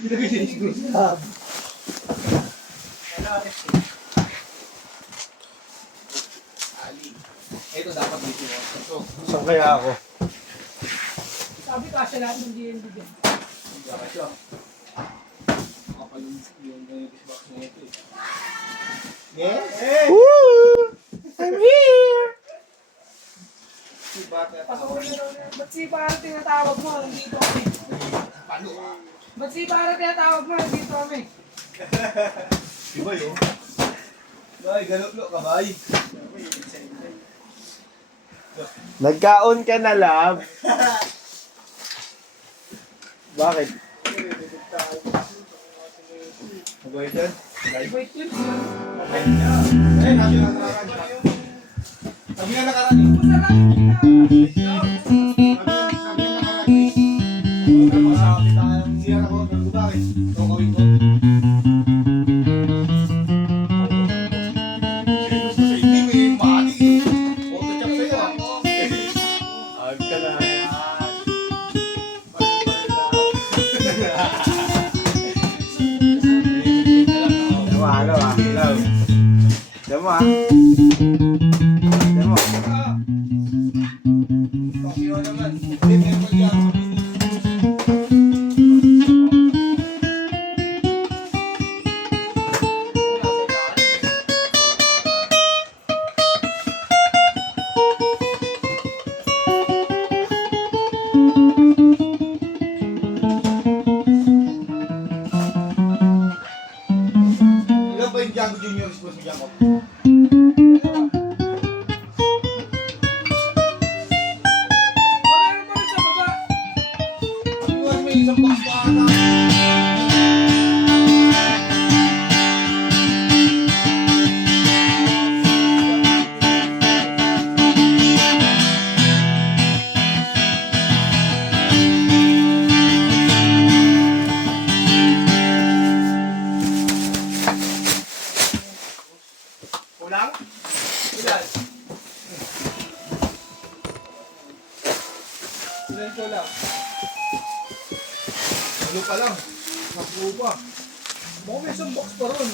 Ito dapat dito. Saan kaya ako? Sabi kasya lahat ng DND din. Kasya. Makapal yung box na ito eh. Yes? Woo! I'm here! Pasok na daw na. Ba't si para tinatawag mo? Nandito kami. Ba't si para tinatawag mo? Nandito kami. Iba yun. Bay, galuklo ka, bay. Nagkaon ka na, love. Bakit? Mabait yan? Wait yun. Eh, sabi nga nakaraan. Basta lang yung Masabi tayo ng siya ako. Bakit? Ito kawin ko. Demo ah. Demo. Pakyo naman. Hindi, meron yan. Ilan ba yung Django Junior Sports mo Django? meron pa rin sa baba. May isang box pa ata. Kulang? Ilan? Ilan kulang? Ano pa lang? Nakuha pa. Baka may isang box pa ron.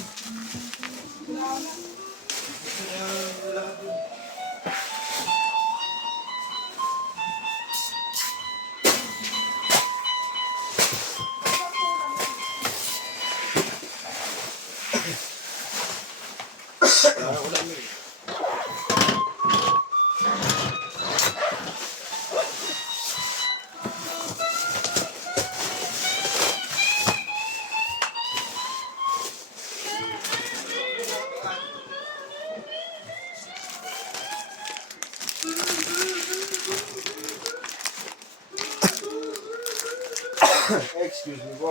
Excuse me po.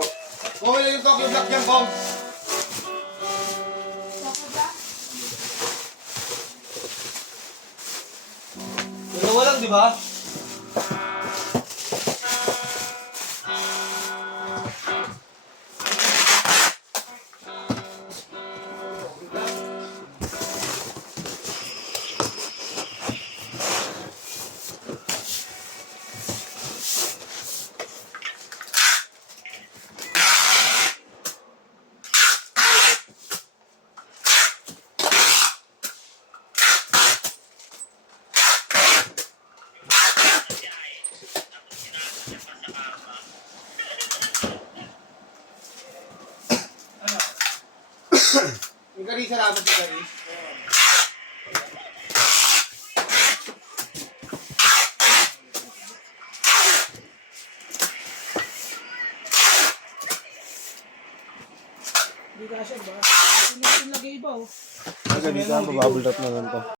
Kung yung Tokyo Black dyan, Bong. Dalawa lang, di ba? Yung Gary, salamat yung Gary. Hindi kasya ba? Hindi lagay iba oh. Ganito, mababulot na lang to.